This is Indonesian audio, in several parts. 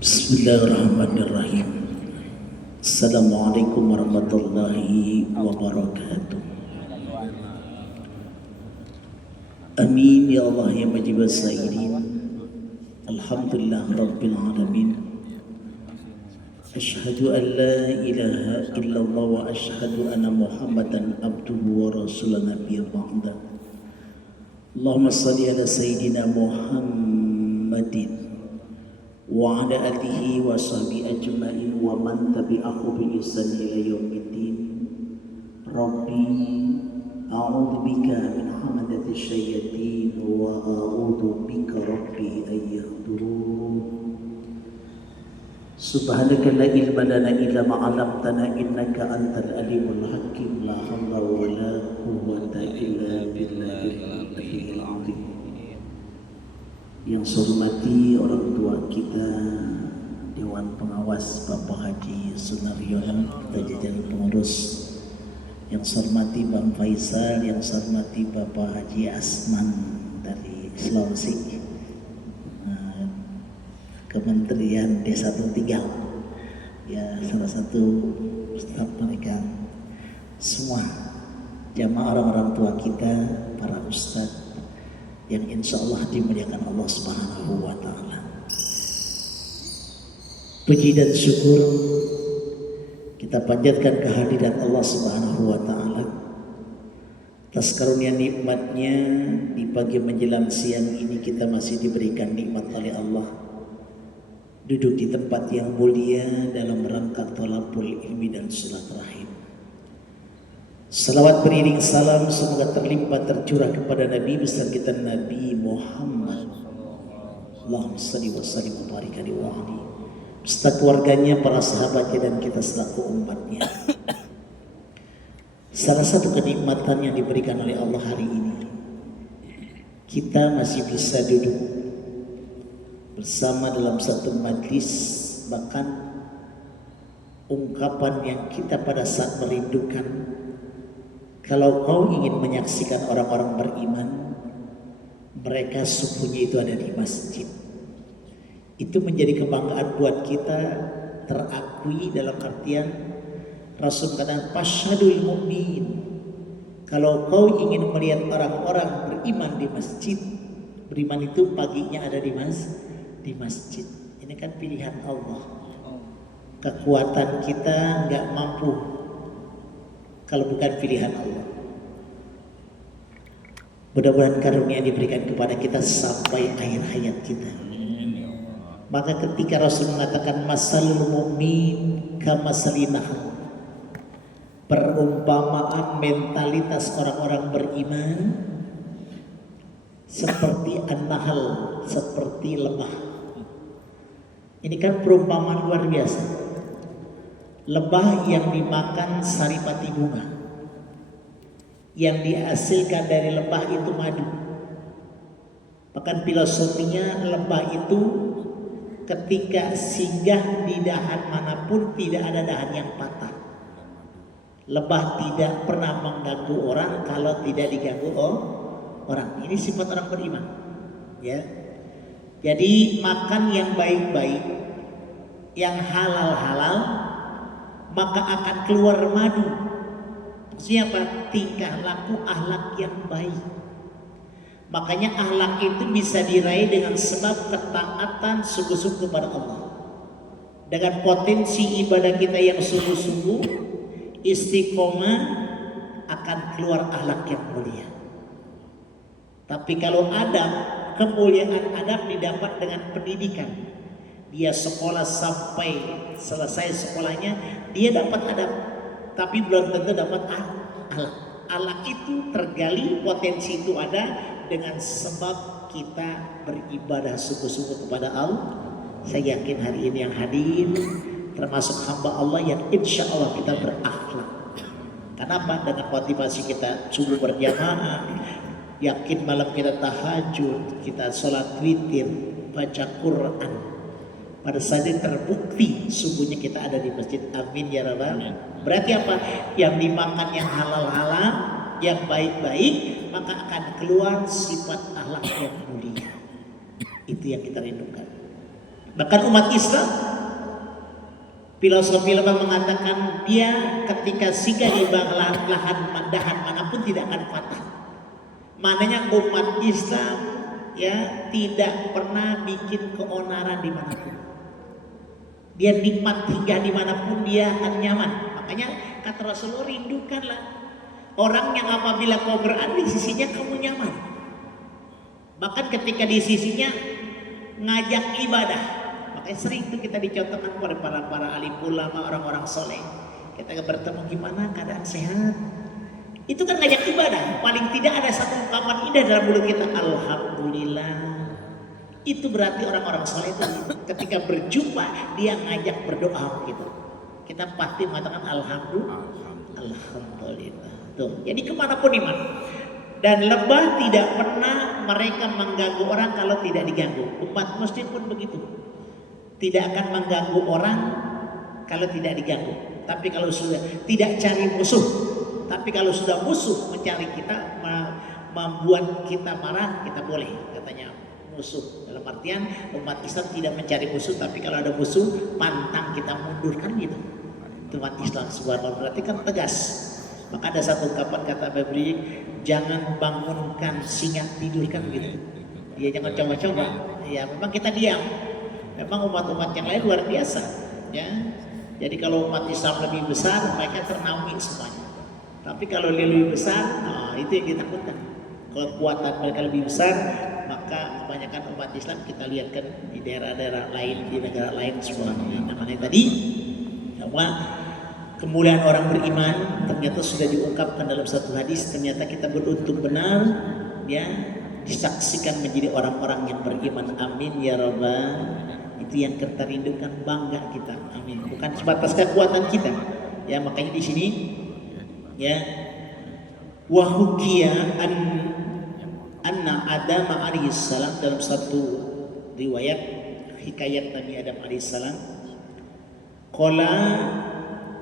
Bismillahirrahmanirrahim. Assalamualaikum warahmatullahi wabarakatuh. Amin ya Allah ya majib as-sa'irin. Alhamdulillah rabbil alamin. Ashhadu an la ilaha illallah wa ashhadu anna Muhammadan abduhu wa rasulun nabiyyu ba'da. Allahumma salli ala sayyidina Muhammadin wa ala alihi wa sahbihi ajma'in wa man tabi'ahu bi ihsan ila yaumiddin. Rabbi a'udzu bika min hamadati syayatin wa a'udzu bika rabbi an yahdurun. Subhanaka la ilma lana illa ma 'allamtana innaka antal alimul hakim. La haula wa la quwwata illa billahil aliyyil azim. Yang saya hormati orang tua kita, Dewan Pengawas Bapak Haji Sunaryono, kita jajaran pengurus. Yang saya hormati Bang Faisal, yang saya hormati Bapak Haji Asman dari Sulawesi, Kementerian Desa Tertinggal, ya salah satu staf mereka. Semua jamaah orang-orang tua kita, para ustadz yang insya Allah dimuliakan Allah Subhanahu wa Ta'ala. Puji dan syukur kita panjatkan kehadiran Allah Subhanahu wa Ta'ala atas karunia nikmatnya. Di pagi menjelang siang ini kita masih diberikan nikmat oleh Allah, duduk di tempat yang mulia dalam rangka thalabul ilmi dan silaturahim. Salawat beriring salam semoga terlimpah tercurah kepada Nabi besar kita Nabi Muhammad. Allahumma salli wa sallim wa barik alaihi wa alihi, beserta keluarganya, para sahabatnya dan kita selaku umatnya. Salah satu kenikmatan yang diberikan oleh Allah hari ini, kita masih bisa duduk bersama dalam satu majlis. Bahkan ungkapan yang kita pada saat merindukan, kalau kau ingin menyaksikan orang-orang beriman, mereka sukunya itu ada di masjid. Itu menjadi kebanggaan buat kita, terakui dalam artian Rasul katakan fasyadul mu'min. Kalau kau ingin melihat orang-orang beriman di masjid, beriman itu paginya ada di masjid. Ini kan pilihan Allah. Kekuatan kita nggak mampu kalau bukan pilihan Allah. Mudah-mudahan karunia diberikan kepada kita sampai akhir hayat kita. Maka ketika Rasul mengatakan masalul mu'min kamasalinah, perumpamaan mentalitas orang-orang beriman seperti an-nahl, seperti lebah. Ini kan perumpamaan luar biasa. Lebah yang dimakan saripati bunga, yang dihasilkan dari lebah itu madu. Bahkan filosofinya lebah itu ketika singgah di dahan manapun tidak ada dahan yang patah. Lebah tidak pernah mengganggu orang kalau tidak diganggu orang. Ini sifat orang beriman, ya. Jadi makan yang baik-baik, yang halal-halal, maka akan keluar madu. Siapa? Tingkah laku akhlak yang baik. Makanya akhlak itu bisa diraih dengan sebab ketaatan sungguh-sungguh kepada Allah. Dengan potensi ibadah kita yang sungguh-sungguh, istiqomah, akan keluar akhlak yang mulia. Tapi kalau adab, kemuliaan adab didapat dengan pendidikan. Dia sekolah sampai selesai sekolahnya, dia dapat adab, tapi belum tentu dapat akhlak. Akhlak itu tergali, potensi itu ada dengan sebab kita beribadah sungguh-sungguh kepada Allah. Saya yakin hari ini yang hadir termasuk hamba Allah yang insya Allah kita berakhlak. Kenapa? Dengan motivasi kita subuh berjamaah, yakin malam kita tahajud, kita sholat witir, baca Quran. Pada saat ini terbukti sungguhnya kita ada di masjid. Amin ya rabbal alamin. Berarti apa? Yang dimakan yang halal-halal, yang baik-baik, maka akan keluar sifat akhlak yang mulia. Itu yang kita rindukan. Bahkan umat Islam, filosofi lebah mengatakan dia ketika singgah di lahan dahan manapun tidak akan patah. Maknanya umat Islam ya tidak pernah bikin keonaran dimanapun. Dia nikmat hingga dimanapun dia akan nyaman. Makanya kata Rasulullah, rindukanlah orang yang apabila kau berada di sisinya kamu nyaman. Bahkan ketika di sisinya ngajak ibadah. Makanya sering itu kita dicontohkan kepada para alim ulama, orang-orang soleh. Kita bertemu gimana keadaan sehat. Itu kan ngajak ibadah. Paling tidak ada satu ungkapan indah dalam mulut kita, alhamdulillah. Itu berarti orang-orang soleh itu ketika berjumpa dia ngajak berdoa gitu. Kita pasti mengatakan alhamdulillah. Tuh. Jadi kemanapun iman. Dan lebah tidak pernah mereka mengganggu orang kalau tidak diganggu. Umat muslim pun begitu. Tidak akan mengganggu orang kalau tidak diganggu. Tapi kalau sudah tidak cari musuh. Tapi kalau sudah musuh mencari kita, membuat kita marah, kita boleh katanya musuh. Dalam artian umat Islam tidak mencari musuh, tapi kalau ada musuh pantang kita mundurkan gitu. Itu umat Islam subhanallah, berarti kan tegas. Maka ada satu ungkapan kata Febri, jangan bangunkan singa tidur kan gitu. Dia jangan coba-coba. Ya memang kita diam. Memang umat-umat yang lain luar biasa. Ya. Jadi kalau umat Islam lebih besar, mereka ternaungi semuanya. Tapi kalau lebih besar, itu yang ditakutkan. Kalau kekuatan mereka lebih besar, maka kebanyakan umat Islam kita lihat kan di daerah-daerah lain, di negara lain semuanya. Namanya tadi, bahwa kemuliaan orang beriman ternyata sudah diungkapkan dalam satu hadis. Ternyata kita beruntung benar, ya, disaksikan menjadi orang-orang yang beriman. Amin ya rabbal. Itu yang kita rindukan, bangga kita. Amin. Bukan sebatas kekuatan kita. Ya makanya di sini, ya, wahukia anna Adam alaihissalam, dalam satu riwayat hikayat Nabi Adam alaihissalam, qala,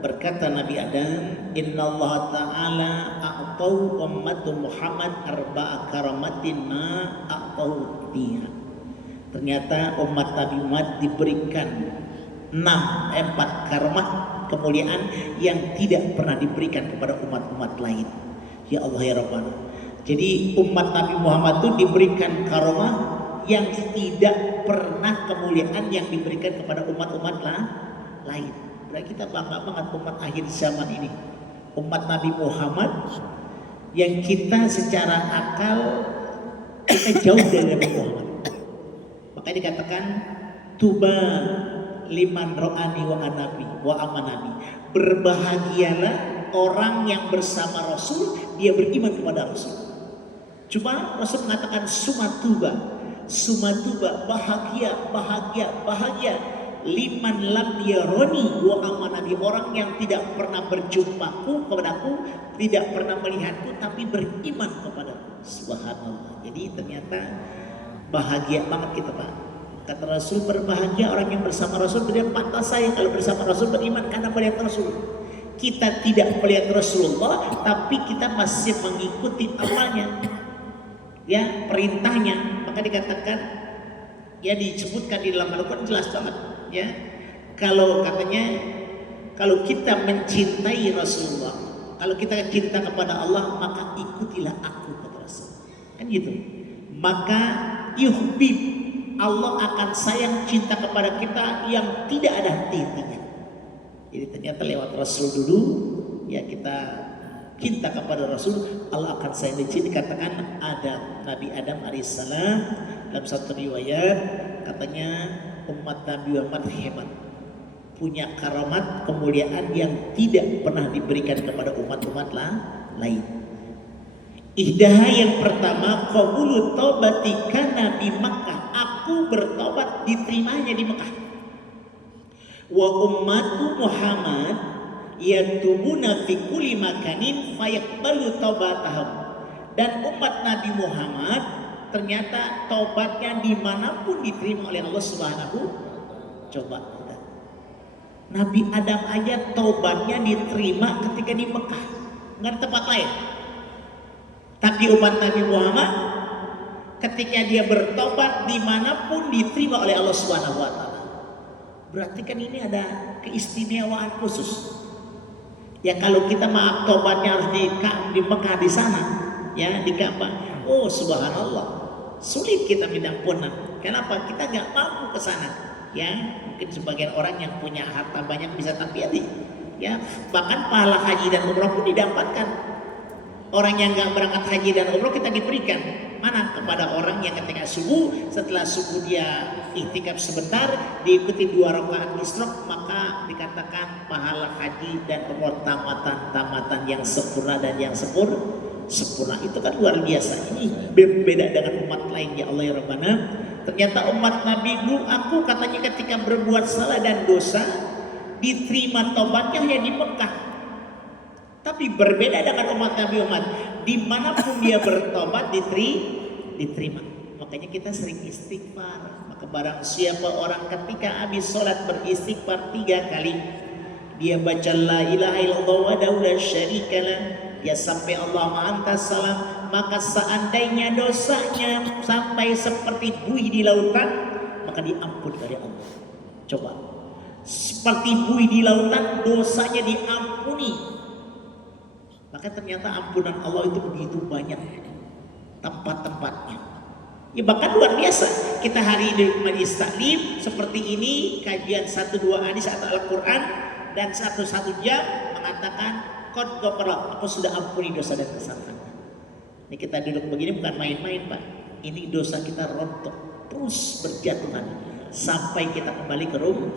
berkata Nabi Adam, inna Allah ta'ala a'tau ummatul Muhammad arba'a karamatin ma a'tau biha. Ternyata umat Nabi Muhammad diberikan 4 karamat kemuliaan yang tidak pernah diberikan kepada umat-umat lain. Ya Allah ya Rabbana. Jadi umat Nabi Muhammad itu diberikan karamah yang tidak pernah kemuliaan yang diberikan kepada umat-umat lain. Berarti kita bangga banget umat akhir zaman ini. Umat Nabi Muhammad yang kita secara akal kita jauh dari Nabi Muhammad. Makanya dikatakan tuba liman ro'ani wa anabi wa amanabi. Berbahagialah orang yang bersama Rasul, dia beriman kepada Rasul. Cuma Rasul mengatakan sumatuba, bahagia liman lam yaroni wa amanabi, orang yang tidak pernah berjumpaku kepadaku, tidak pernah melihatku tapi beriman kepadaku. Subhanallah. Jadi ternyata bahagia banget kita Pak. Kata Rasul, berbahagia orang yang bersama Rasul. Dia pantas saya kalau bersama Rasul beriman karena melihat Rasul. Kita tidak melihat Rasulullah, tapi kita masih mengikuti amalnya, ya, perintahnya. Maka dikatakan, ya, disebutkan di dalam Al-Quran jelas banget, ya. Kalau katanya, kalau kita mencintai Rasulullah, kalau kita cinta kepada Allah, maka ikutilah aku, kata Rasul. Kan gitu. Maka yuhbib, Allah akan sayang cinta kepada kita yang tidak ada henti-hentinya. Jadi ternyata lewat Rasul dulu, ya, kita cinta kepada Rasul, Allah akan sayang. Di sini dikatakan ada Nabi Adam alaihissalam, dalam satu riwayat katanya umat Nabi Muhammad hebat, punya karamat kemuliaan yang tidak pernah diberikan kepada umat-umat lain. Ihdaha, yang pertama, qabulu taubati kana di Makkah, aku bertobat diterimanya di Mekah. Wa ummatu Muhammad yatubuna fi kulli makanin fayaqbalu taubatahum. Dan umat Nabi Muhammad ternyata taubatnya dimanapun diterima oleh Allah Subhanahu. Coba Nabi Adam aja taubatnya diterima ketika di Mekah, nggak ada tempat lain. Tapi umat Nabi Muhammad ketika dia bertobat dimanapun diterima oleh Allah Subhanahu wa Ta'ala. Berarti kan ini ada keistimewaan khusus. Ya kalau kita maaf tobatnya harus di Mekah di sana, ya di Ka'bah. Oh subhanallah, sulit kita minta ampunan. Kenapa? Kita nggak mampu ke sana. Ya mungkin sebagian orang yang punya harta banyak bisa tabiati. Ya bahkan pahala haji dan umroh pun didapatkan. Orang yang nggak berangkat haji dan umroh kita diberikan. Mana kepada orang yang ketika subuh, setelah subuh dia iktikaf sebentar, diikuti 2 rakaat isyraq, maka dikatakan pahala haji dan umroh tamatan yang sempurna dan yang sempurna. Itu kan luar biasa. Ini berbeda dengan umat lain, ya Allah ya Rabbana. Ternyata umat Nabi Nuh, aku katanya ketika berbuat salah dan dosa, diterima tobatnya hanya di Mekah. Tapi berbeda dengan umat Nabi Muhammad, dimanapun dia bertobat diterima. Makanya kita sering istighfar. Maka barang siapa orang ketika habis sholat beristighfar 3 kali, dia baca la ilaha illallah wahdahu la syarikalah, dia sampai Allahumma antas salam, maka seandainya dosanya sampai seperti buih di lautan, maka diampun dari Allah. Coba, seperti buih di lautan, dosanya diampuni. Maka ternyata ampunan Allah itu begitu banyak tempat-tempatnya. Ya bahkan luar biasa. Kita hari ini majelis taklim seperti ini, kajian 1-2 hadis atau Al-Quran, dan 1 jam mengatakan qad ghafara, aku sudah ampuni dosa dan kesalahan. Ini kita duduk begini bukan main-main Pak. Ini dosa kita rontok, terus berjatuhan sampai kita kembali ke rumah.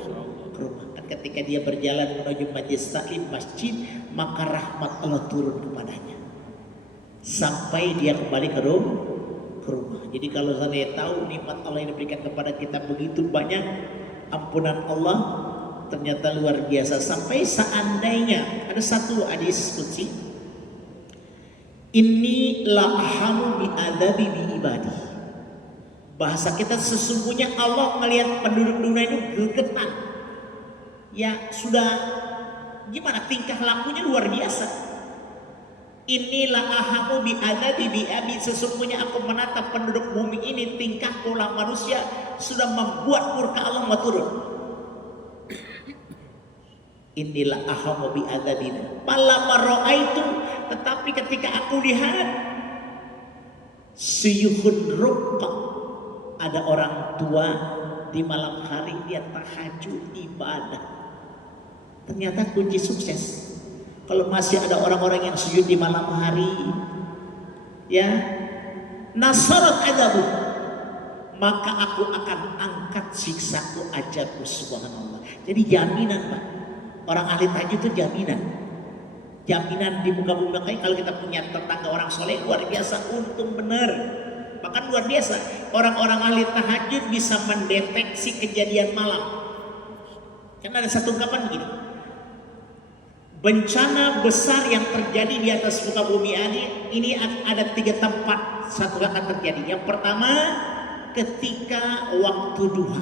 Ketika dia berjalan menuju majelis taklim masjid, maka rahmat Allah turun kepadanya sampai dia kembali ke rumah. Jadi kalau saya tahu nikmat Allah yang diberikan kepada kita begitu banyak, ampunan Allah ternyata luar biasa. Sampai seandainya ada satu hadis qudsi, inni la ahamu bi adabi bi ibadi. Bahasa kita sesungguhnya Allah melihat penduduk dunia ini gergetan. Ya sudah gimana tingkah lakunya luar biasa. Inilah ahamu bi adabi bi abi, sesungguhnya aku menatap penduduk bumi ini, tingkah pola manusia sudah membuat murka Allah turun. Inilah ahamu bi adabi pala maro'aitu, tetapi ketika aku lihat suyuhun rukka, ada orang tua di malam hari dia tahajud ibadah. Ternyata kunci sukses. Kalau masih ada orang-orang yang sujud di malam hari, ya nasarat adabu, maka aku akan angkat siksaku ajarku, subhanallah. Jadi jaminan Pak, orang ahli tahajud itu jaminan di muka bumi. Kalau kita punya tetangga orang soleh luar biasa, untung benar. Bahkan luar biasa, orang-orang ahli tahajud bisa mendeteksi kejadian malam. Karena ada satu ungkapan begini, bencana besar yang terjadi di atas muka bumi ini ada 3 tempat satu akan terjadi. Yang pertama, ketika waktu duha,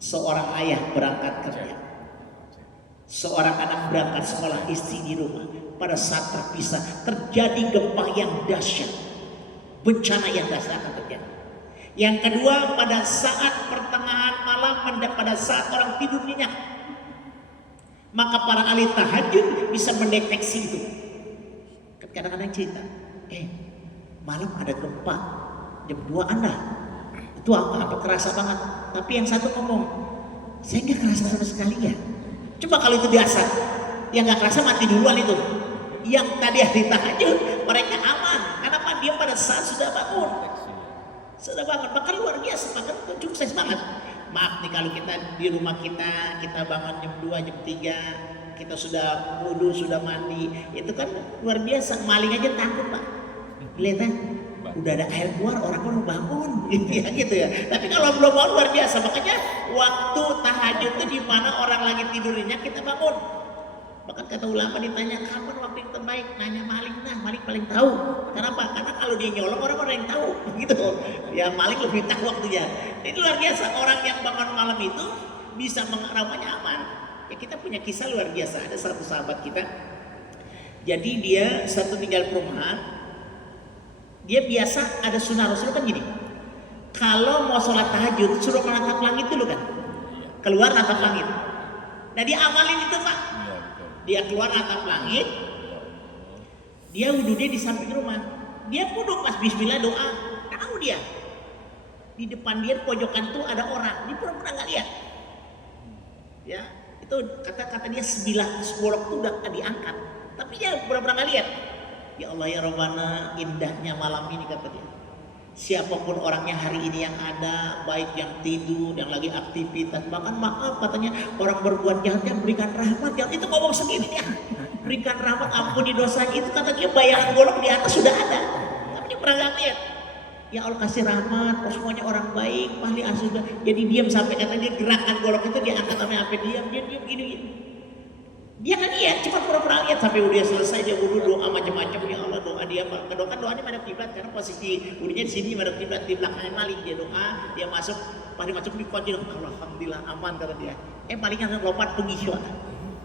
seorang ayah berangkat kerja, seorang anak berangkat sekolah, istri di rumah. Pada saat terpisah terjadi gempa yang dahsyat, bencana yang dahsyat akan terjadi. Yang kedua, pada saat pertengahan malam, pada saat orang tidur nyenyak, maka para ahli tahajud bisa mendeteksi itu. Kadang-kadang cerita, malam ada gempa jam 2 Anda, itu apa kerasa banget. Tapi yang satu ngomong, saya nggak kerasa sama sekali ya. Coba kalau itu biasa, yang nggak kerasa mati duluan itu. Yang tadi ahli tahajud mereka aman, karena dia pada saat sudah bangun. Bahkan luar biasa, bahkan sukses banget. Maaf nih kalau kita di rumah kita bangun jam 2, jam 3, kita sudah wudu, sudah mandi, itu kan luar biasa. Maling aja takut Pak. Lihat kan, udah ada air keluar, orang baru bangun, gitu ya. Tapi kalau belum bangun luar biasa. Makanya waktu tahajud itu di mana orang lagi tidurnya kita bangun. Bahkan kata ulama ditanya kapan waktu yang terbaik, nanya maling, maling paling tahu. Kenapa? Karena kalau dia nyolong orang yang tahu, gitu. Ya maling lebih tahu waktunya. Ini luar biasa, orang yang bangun malam itu bisa mengarahnya aman. Ya kita punya kisah luar biasa. Ada satu sahabat kita, jadi dia satu tinggal perumahan. Dia biasa ada sunnah Rasul kan gini. Kalau mau sholat tahajud suruh menatap langit dulu kan. keluar atap langit. Nah dia amalin itu Pak. Dia keluar atap langit, dia wudhunya di samping rumah. Dia wudhu pas bismillah doa, tahu dia di depan dia pojokan tuh ada orang, dia pernah nggak lihat. Ya, itu kata dia sebilah sebolok tuh udah diangkat, tapi dia pernah nggak lihat. Ya Allah ya Rabbana, indahnya malam ini kata dia. Siapapun orangnya hari ini yang ada, baik yang tidur, yang lagi aktivitas, bahkan maaf katanya orang berbuat jahatnya berikan rahmat. Yang itu ngomong sendiri ya, berikan rahmat, ampuni dosanya. Itu kata dia bayangan golok di atas sudah ada, tapi dia pernah nggak lihat. Ya Allah kasih rahmat, semuanya orang baik, ahli asli. Jadi diam sampai kata dia gerakan golok itu dia angkat sampai apa diam gini. Dia kan lihat, cuma pura-pura lihat sampai udah selesai dia wudhu doa macam-macam. Ya Allah doa dia, doakan doanya madhab kiblat karena posisi wudhunya di sini madhab kiblat, di belakangnya maling. Dia doa, dia masuk, pas dia masuk di kunci, alhamdulillah aman kata dia. Malingnya lompat pergi syuat.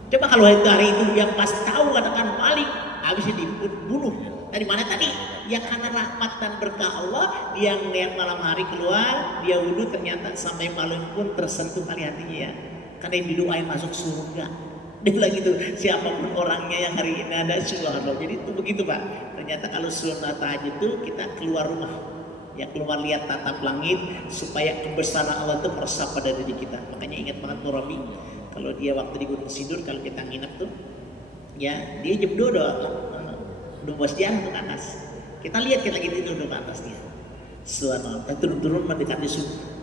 Coba kalau hari itu dia pas tahu katakan maling, habisnya dibunuh. Dari mana tadi? Ya karena rahmat dan berkah Allah, dia ngeliat malam hari keluar, dia wudhu ternyata sampai malam pun tersentuh kali hatinya ya. Karena yang didoain masuk surga. Dia bilang gitu, siapapun orangnya yang hari ini ada subhanallah. Jadi itu begitu Pak. Ternyata kalau sunnah tahajud itu kita keluar rumah, ya keluar lihat tatap langit supaya kebesaran Allah itu meresap pada diri kita. Makanya ingat banget Murabi, kalau dia waktu di Gunung Sindur kalau kita nginep tuh, ya dia jam 2 udah bos jalan ke atas. Kita lihat kita lagi tidur ke atas dia. Subhanallah, kita turun-turun mendekati subuh.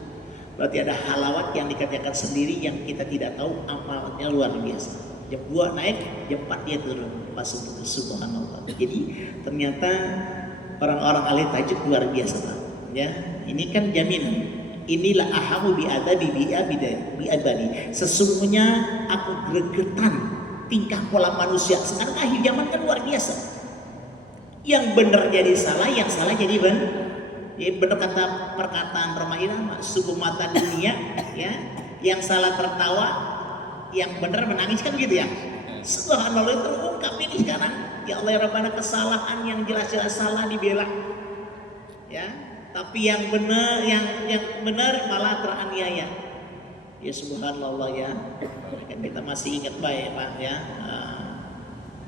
Berarti ada halawat yang dikerjakan sendiri yang kita tidak tahu amalnya luar biasa. Jam 2 naik, jam 4 dia turun. Masuk subhanallah. Jadi ternyata orang-orang ahli tahajud luar biasa Pak. Ya, ini kan jaminan. Inilah ahamu bi'adabi bi'abadi. Sesungguhnya aku gregetan tingkah pola manusia. Sekarang akhir zaman kan luar biasa. Yang benar jadi salah, yang salah jadi benar. Ya benar kata perkataan Roma Irama, subuh mata dunia, ya, yang salah tertawa, yang benar menangis kan gitu ya. Subhanallah itu terungkap ini sekarang. Ya Allah ya Rabbana, kesalahan yang jelas-jelas salah dibela, ya. Tapi yang benar malah teraniaya. Ya subhanallah ya. Kan kita masih ingat baik Pak ya.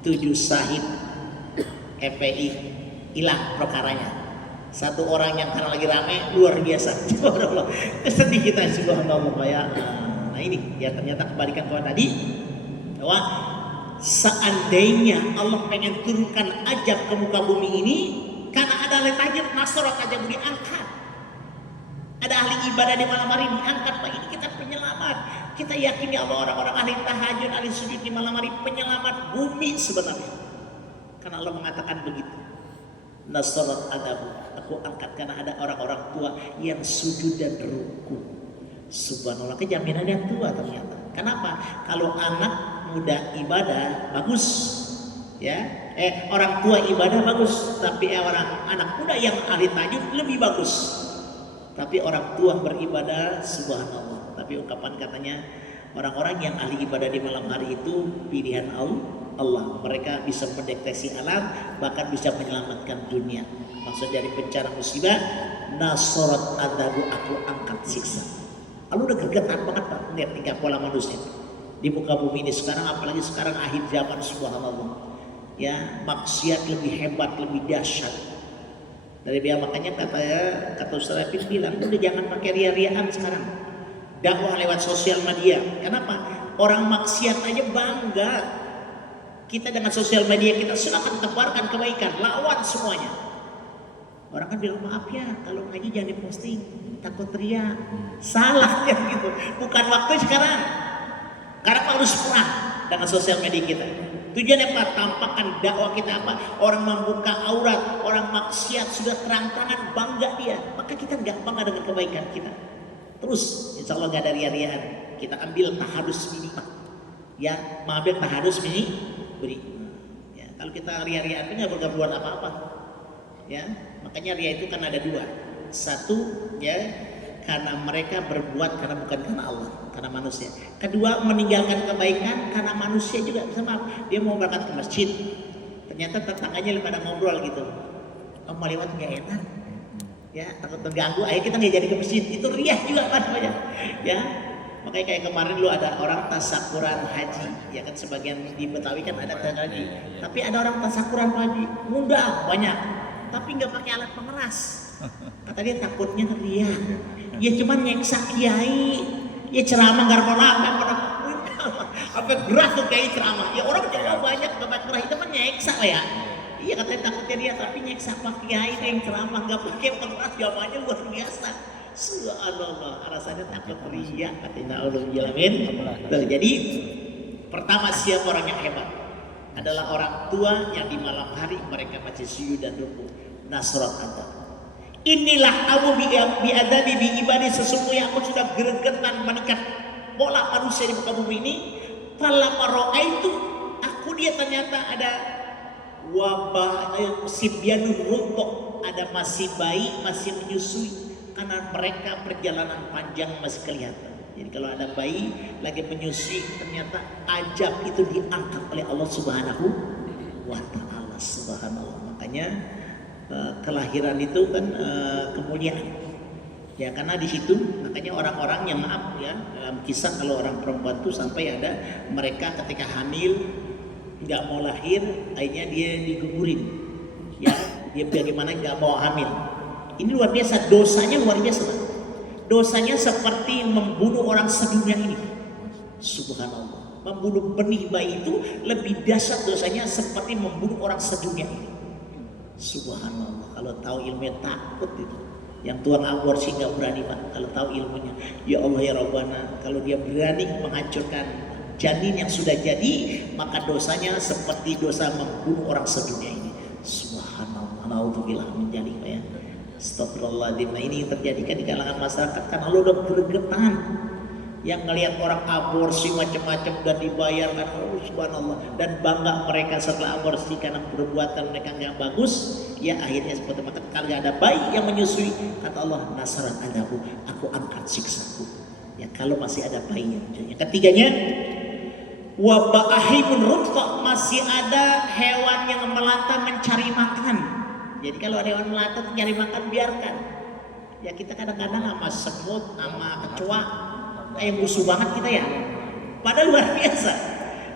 7 syahid FPI hilang perkaranya. Satu orang yang karena lagi rame luar biasa. Subhanallah. Sedih kita subhanallah ya. Nah ini ya ternyata kebalikan kawan tadi bahwa seandainya Allah pengen turunkan ajab ke muka bumi ini karena ada ahli tahajud nasorat ajab diangkat. Ada ahli ibadah di malam hari diangkat Pak. Ini kita penyelamat. Kita yakin ya Allah orang-orang ahli tahajud, ahli sujud di malam hari penyelamat bumi sebenarnya. Karena Allah mengatakan begitu. Nasorat adabu, aku angkat karena ada orang-orang tua yang sujud dan ruku. Subhanallah, kejaminan yang tua ternyata. Kenapa? Kalau anak muda ibadah bagus, ya. Orang tua ibadah bagus, tapi orang anak muda yang ahli tahajud lebih bagus. Tapi orang tua beribadah, subhanallah. Tapi ungkapan katanya orang-orang yang ahli ibadah di malam hari itu pilihan Allah. Mereka bisa mendeteksi alam, bahkan bisa menyelamatkan dunia. Maksud dari bencana musibah, nasorat adabu, aku angkat siksa. Lalu udah gergetan banget Pak melihat tingkah pola manusia di muka bumi ini sekarang, apalagi sekarang akhir zaman subhanallah. Ya, maksiat lebih hebat, lebih dahsyat. Dari dia makanya kata Ustaz Rafid bilang, udah jangan pakai ria-riaan sekarang. Dakwah lewat sosial media. Kenapa? Orang maksiat aja bangga. Kita dengan sosial media kita silakan tebarkan kebaikan, lawan semuanya. Orang kan bilang maaf ya kalau ngaji jangan diposting, takut ria. Salah ya gitu. Bukan waktu sekarang. Karena harus perang dengan sosial media kita. Tujuannya apa? Tampakkan dakwah kita apa? Orang membuka aurat, orang maksiat sudah terang-terangan bangga dia. Maka kita nggak bangga dengan kebaikan kita. Terus insya Allah nggak ada ria-riaan. Kita ambil tahadus minimal. Ya, mengambil tahadus minimal. Beri. Ya, kalau kita ria-ria itu nggak berbuat apa-apa, ya makanya ria itu kan ada 2. Satu ya karena mereka berbuat karena bukan karena Allah, karena manusia. Kedua meninggalkan kebaikan karena manusia juga. Sama dia mau berangkat ke masjid, ternyata tetangganya pada ngobrol gitu, mau lewat nggak enak, ya takut terganggu, akhirnya kita nggak jadi ke masjid. Itu ria juga kan namanya, ya. Makanya kayak kemarin lu ada orang tasakuran haji, ya kan sebagian di Betawi kan ada haji. Tapi ada orang tasakuran haji, mudah banyak, tapi nggak pakai alat pengeras. Kata dia takutnya ria. Ya cuman nyeksa kiai, ya ceramah nggak apa-apa. Apa gerak tuh kiai ceramah? Ya orang Jawa banyak babat gerak itu kan nyeksa lah ya. Iya katanya takutnya dia, tapi nyeksa pak kiai yang ceramah nggak pakai pengeras, jawabannya luar biasa. Subhanallah, rasanya takut ria katanya. Allah jalamin. Jadi pertama siapa orang yang hebat adalah orang tua yang di malam hari mereka masih sujud dan ruku. Nasrat anta. Inilah aku biadabi bi ibadi, sesungguhnya aku sudah gregetan meningkat pola manusia di muka bumi ini. Falamma ra'aitu, aku dia ternyata ada wabah sibyanun runtok, ada masih bayi masih menyusui. Karena mereka perjalanan panjang masih kelihatan. Jadi kalau ada bayi lagi menyusui, ternyata ajab itu diangkat oleh Allah Subhanahu wa Ta'ala. Subhanallah. Makanya kelahiran itu kan kemuliaan. Ya karena di situ makanya orang-orang yang maaf ya, dalam kisah kalau orang perempuan itu sampai ada mereka ketika hamil nggak mau lahir, akhirnya dia digugurin. Ya dia bagaimana nggak mau hamil. Ini luar biasa, dosanya luar biasa. Dosanya seperti membunuh orang sedunia ini. Subhanallah. Membunuh benih bayi itu lebih dahsyat dosanya seperti membunuh orang sedunia ini. Subhanallah. Kalau tahu ilmunya takut itu. Yang tuang aborsi nggak berani pak. Kalau tahu ilmunya, ya Allah ya Rabbana. Kalau dia berani menghancurkan janin yang sudah jadi, maka dosanya seperti dosa membunuh orang sedunia ini. Subhanallah. Alhamdulillah menjadi ya. Astagfirullahaladzim. Nah ini terjadi kan di kalangan masyarakat karena lo udah gregetan yang ngelihat orang aborsi macam-macam dan dibayarkan, oh subhanallah, dan bangga mereka setelah aborsi karena perbuatan mereka yang bagus. Ya akhirnya seperti maka kalau ada bayi yang menyusui, kata Allah, nasaran adaku, aku angkat siksaku. Ya kalau masih ada bayi. Yang ketiganya, wabaahimun rutqa, masih ada hewan yang melata mencari makan. Jadi kalau ada hewan melata mencari makan, biarkan. Ya kita kadang-kadang sama semut, sama kecoa, kayak musuh banget kita ya. Padahal luar biasa.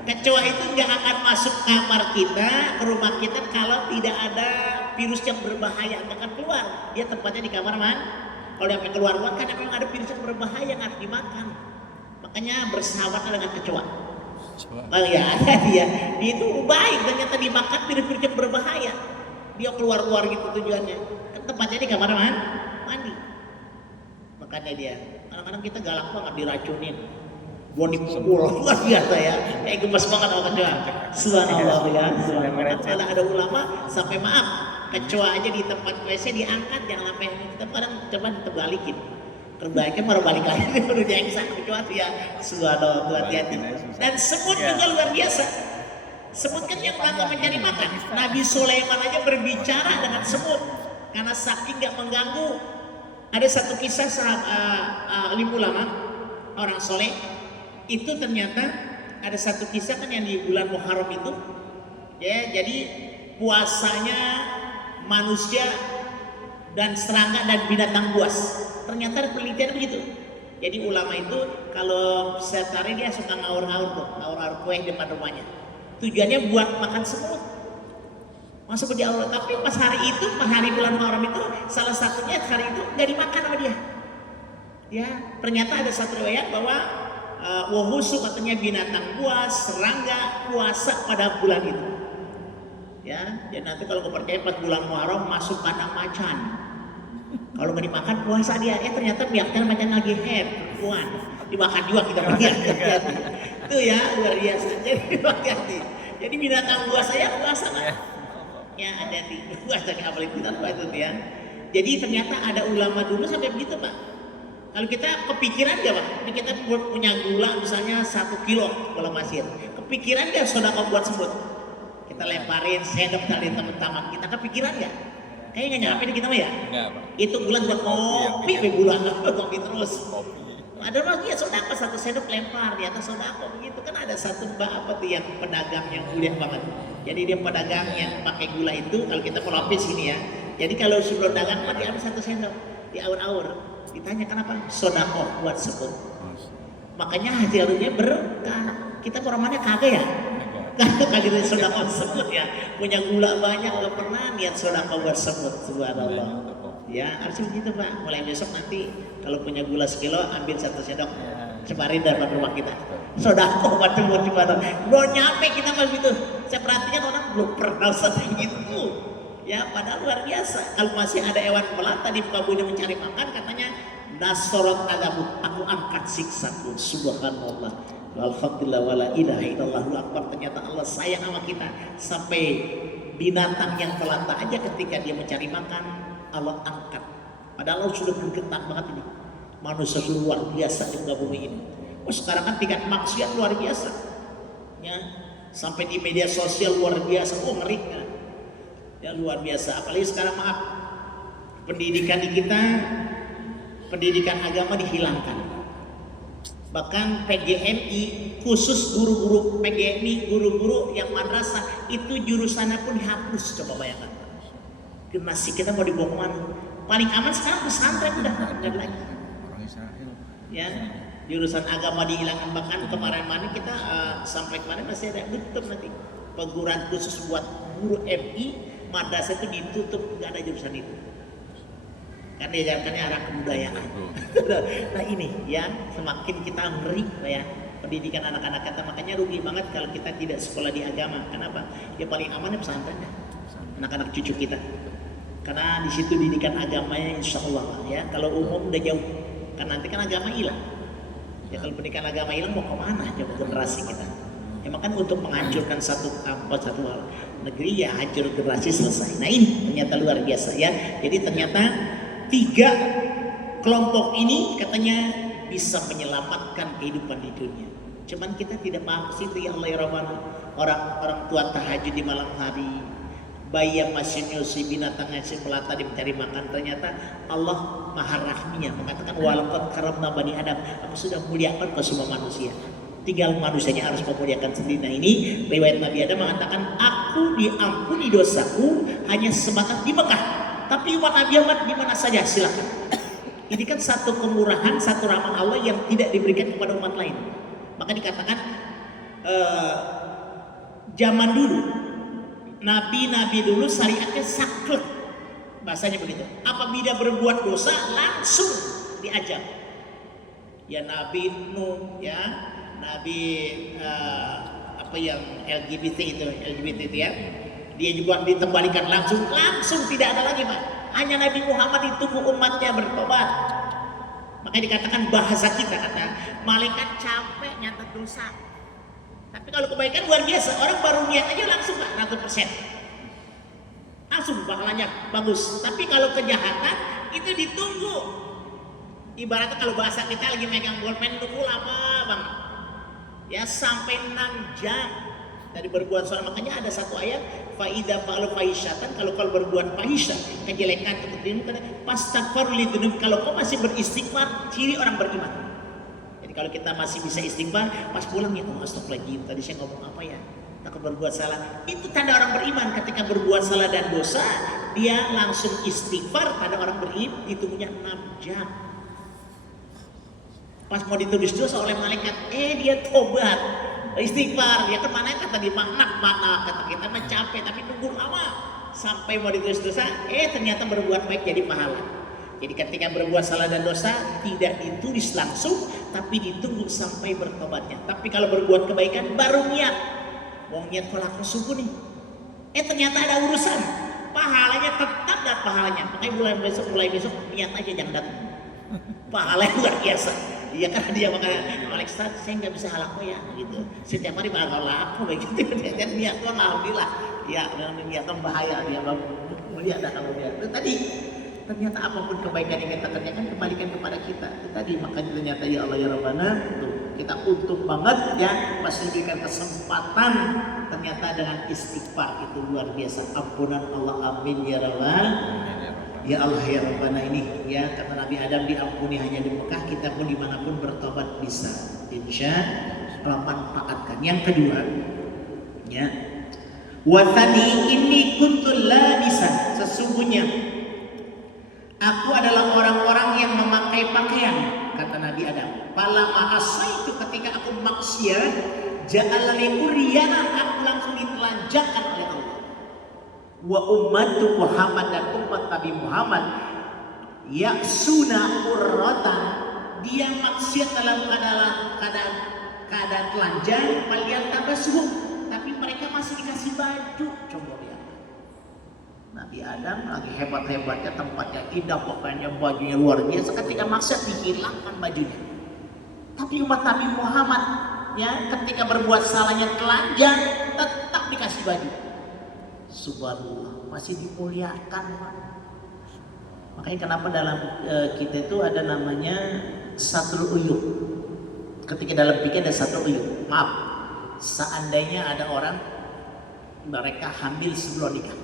Kecoa itu nggak akan masuk kamar kita, ke rumah kita kalau tidak ada virus yang berbahaya, nggak akan keluar. Dia tempatnya di kamar mana? Kalau dia keluar kan memang ada virus yang berbahaya yang harus dimakan. Makanya bersahabat dengan kecoa. Oh ya ada dia itu baik, ternyata dimakan virus-virus yang berbahaya. Dia keluar-keluar gitu tujuannya. Kan tempatnya di kamar mana? Mandi. Makanya dia. Kadang-kadang kita galak banget diracunin. Boni pukul luar biasa ya. Gemes banget sama kecoa. Subhanallah ya. Subhanallah. Ada ulama sampai maaf, kecoa aja di tempat WC diangkat, jangan sampai kita kadang coba terbalikin. Terbalikin baru balik lagi baru diangkat kecoa tuh ya. Subhanallah, hati-hati. Dan semut juga luar biasa. Semut kan yang nggak mencari makan. Nabi Sulaiman aja berbicara dengan semut karena saking nggak mengganggu. Ada satu kisah alim ulama orang soleh itu ternyata ada satu kisah kan yang di bulan Muharram itu ya, jadi puasanya manusia dan serangga dan binatang buas. Ternyata penelitian begitu. Jadi ulama itu kalau setiap hari dia suka ngaur-ngaur tuh, ngaur-ngaur kue di depan rumahnya. Tujuannya buat makan semut. Masuk di Allah. Tapi pas hari itu, pas hari bulan Muharram itu, salah satunya hari itu nggak dimakan sama dia. Ya, ternyata ada satu riwayat bahwa wahusu katanya binatang buas, serangga puasa pada bulan itu. Ya, dan nanti kalau nggak percaya pas bulan Muharram masuk kandang macan. Kalau nggak dimakan puasa dia. Ternyata biarkan macan lagi head, perempuan. Dimakan juga kita melihat. Itu ya luar biasa. Jadi hati-hati. Jadi binatang buas saya puasa kan? Ya ada di puasa apalagi kita itu ya. Jadi ternyata ada ulama dulu sampai begitu pak. Kalau kita kepikiran gak pak? Ini kita punya gula misalnya 1 kilo gula pasir. Kepikiran gak sedekah buat semut? Kita lemparin sendok dari teman-teman kita, kepikiran gak? Kayaknya nggak nyampe di kita mah ya? Enggak pak. Itu gula buat kopi, gula kopi terus. Ada lagi ya sodako 1 sendok lempar di atas sodako begitu kan. Ada satu mbak apa tuh yang pedagang yang mulia banget. Jadi dia pedagang yang pakai gula itu kalau kita mau lapis ini ya. Jadi kalau sebelum dagang diambil 1 sendok, diaur-aur. Ditanya kenapa? Sodako buat sebut. Makanya hasilnya berkah. Kita kuramannya kagak ya? Kagak dari sodako tersebut ya. Punya gula banyak gak pernah niat sodako tersebut. Subhanallah. Ya harus begitu Pak. Mulai besok nanti kalau punya gula sekilo ambil 1 sendok sebarin dari rumah kita. Sodako macam mau gimana? Belum nyampe kita mah gitu. Saya perhatikan orang belum pernah seperti itu. Ya padahal luar biasa. Kalau masih ada hewan melata di muka bumi mencari makan katanya nasorot adabu, aku angkat siksaku. Subhanallah. Alhamdulillah wala ilaha illallah akbar. Ternyata Allah sayang sama kita sampai binatang yang melata aja ketika dia mencari makan Allah angkat. Padahal Allah sudah bergetar banget ini. Manusia luar biasa di muka bumi ini. Oh sekarang kan tingkat maksiat luar biasa. Ya, sampai di media sosial luar biasa. Oh ngeri kan? Ya luar biasa. Apalagi sekarang maaf, pendidikan di kita, pendidikan agama dihilangkan. Bahkan PGMI khusus guru-guru PGMI, guru-guru yang madrasah itu jurusannya pun dihapus. Coba bayangkan. Generasi kita mau dibawa kemana? Paling aman sekarang pesantren udah nggak lagi. Ya, jurusan agama dihilangkan. Bahkan kemarin-kemarin kita sampai kemarin masih ada tutup nanti perguruan khusus buat guru MI madrasah itu ditutup, nggak ada jurusan itu. Karena diajarkannya arah kebudayaan. Nah ini yang semakin kita ngeri ya pendidikan anak-anak kita, makanya rugi banget kalau kita tidak sekolah di agama. Kenapa? Ya paling aman ya pesantren ya. Anak-anak cucu kita. Karena di situ didikan agamanya insya Allah ya. Kalau umum udah jauh, kan nanti kan agama hilang. Ya kalau pendidikan agama hilang mau kemana coba generasi kita? Emang kan untuk menghancurkan satu kampus, satu negeri ya hancur generasi selesai. Nah ini ternyata luar biasa ya. Jadi ternyata 3 kelompok ini katanya bisa menyelamatkan kehidupan di dunia. Cuman kita tidak paham ke situ ya Allah ya Rabbana. Orang tua tahajud di malam hari, bayi yang masih nyusi, binatang yang masih melata di mencari makan. Ternyata Allah maha rahminya mengatakan walaqad karamna bani Adam, aku sudah muliakan ke semua manusia. Tinggal manusianya harus memuliakan sendiri. Nah ini riwayat Nabi Adam mengatakan aku diampuni dosaku hanya sebatas di Mekah. Tapi umat Nabi Muhammad di mana saja silakan. Ini kan satu kemurahan, satu rahmat Allah yang tidak diberikan kepada umat lain. Maka dikatakan zaman dulu Nabi-nabi dulu syariatnya saklek, bahasanya begitu. Apabila berbuat dosa langsung diajar. Ya Nabi Nuh, ya Nabi apa yang LGBT itu ya. Dia juga ditembalikan langsung tidak ada lagi Pak. Hanya Nabi Muhammad ditunggu umatnya bertobat. Makanya dikatakan bahasa kita kata malaikat capek nyatet dosa. Tapi kalau kebaikan luar biasa, orang baru niat aja langsung Pak 100%. Langsung pahalanya bagus. Tapi kalau kejahatan itu ditunggu. Ibaratnya kalau bahasa kita lagi megang bolpen tunggu lama Bang. Ya sampai 6 jam. Dari berbuat salah, makanya ada satu ayat faida fa'alu fahisyatan, kalau berbuat fahisyah kejelekan kemudian pastaghfir lidzunub, kalau kau masih beristighfar ciri orang beriman. Jadi kalau kita masih bisa istighfar pas pulang ya astagfirullahaladzim tadi saya ngomong apa ya, takut berbuat salah, itu tanda orang beriman. Ketika berbuat salah dan dosa dia langsung istighfar, tanda orang beriman. Ditunggunya 6 jam. Pas mau ditulis dosa oleh malaikat dia tobat istighfar, ya kan mana kata di makna kata kita mah capek tapi nunggu lama sampai mau ditulis dosa, ternyata berbuat baik jadi pahala. Jadi ketika berbuat salah dan dosa tidak ditulis langsung tapi ditunggu sampai bertobatnya. Tapi kalau berbuat kebaikan baru niat, mau niat pelaku subuh nih, ternyata ada urusan, pahalanya tetap dan pahalanya. Makanya mulai besok niat aja jangan datang, pahalanya luar biasa. Iya karena dia makanya Alex saya nggak bisa halak ya gitu. Setiap hari bakal laku begitu dia kan niat tuh alhamdulillah. Ya memang niat kan bahaya dia mulia dan mulia. Itu tadi ternyata apapun kebaikan yang kita kerjakan kembalikan kepada kita. Itu tadi makanya ternyata ya Allah ya Rabbana kita untung banget ya masih diberikan kesempatan ternyata dengan istighfar itu luar biasa. Ampunan Allah amin ya Rabbana. Ya Allah ya Rabbana ini ya kata Nabi Adam diampuni hanya di Mekah, kita pun dimanapun bertobat bisa insya Allah manfaatkan. Yang kedua ya watani ini kuntul labisan, sesungguhnya aku adalah orang-orang yang memakai memakai pakaian, kata Nabi Adam. Falamma asaitu, ketika aku maksiat, ja'alani uriyana, aku langsung ditelanjangkan oleh Allah. Wa ummatu Muhammad, dan umat Nabi Muhammad, ya'suna urratan, dia maksiat dalam keadaan telanjang, melihat tabasuh, tapi mereka masih dikasih baju. Coba lihat, Nabi Adam lagi hebat-hebatnya, tempatnya indah, pokoknya bajunya luar biasa, ketika maksiat dihilangkan bajunya. Tapi umat Nabi Muhammad, ya, ketika berbuat salahnya telanjang, tetap dikasih baju. Subhanallah, masih dimuliakan. Makanya kenapa dalam kita itu ada namanya satrul uyub. Ketika dalam fikih ada satrul uyub. Maaf, seandainya ada orang mereka hamil sebelum nikah,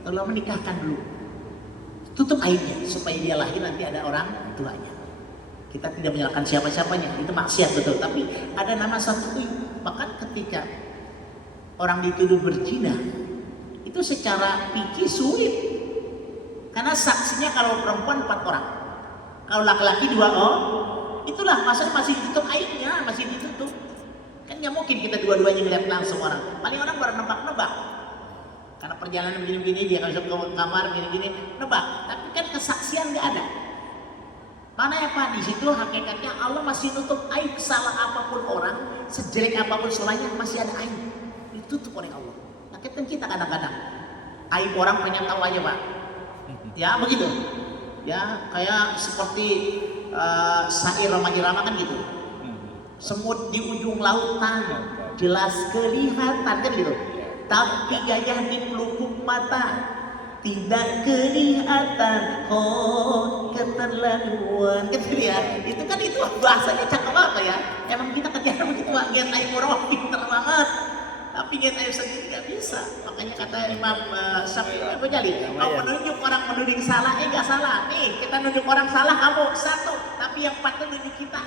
kata ulama menikahkan dulu, tutup aibnya supaya dia lahir nanti ada orang tuanya. Kita tidak menyalahkan siapa-siapanya, itu maksiat betul. Tapi ada nama satrul uyub. Bahkan ketika orang dituduh berzina, itu secara fikih sulit. Karena saksinya kalau perempuan 4 orang, kalau laki-laki 2 orang, itulah maksudnya masih ditutup aibnya, masih ditutup. Kan nggak mungkin kita dua-duanya ngeliat langsung orang. Paling orang baru nebak-nebak. Karena perjalanan begini-begini, dia masuk ke kamar gini-gini, nebak. Tapi kan kesaksian nggak ada. Mana ya Pak? Di situ hakikatnya Allah masih nutup aib. Salah apapun orang, sejelek apapun solahnya, masih ada aib. Ditutup oleh Allah. Nah, kita kadang-kadang aib orang pengen tahu aja Pak. Ya begitu, ya kayak seperti syair Roma Irama kan gitu. Semut di ujung lautan jelas kelihatan kan gitu, tapi gajah di pelupuk mata tidak kelihatan. Oh keterlaluan, gitu ya. Itu kan itu bahasanya cakep apa ya? Emang kita kerjaan begitu, lihat aib orang pinter banget. Tapi niat aib sendiri nggak bisa. Makanya kata Imam Syafi'i Abu Jalil, kalau menunjuk orang menuding salah, nggak salah. Nih kita nunjuk orang salah, kamu satu. Tapi yang 4 itu nunjuk kita.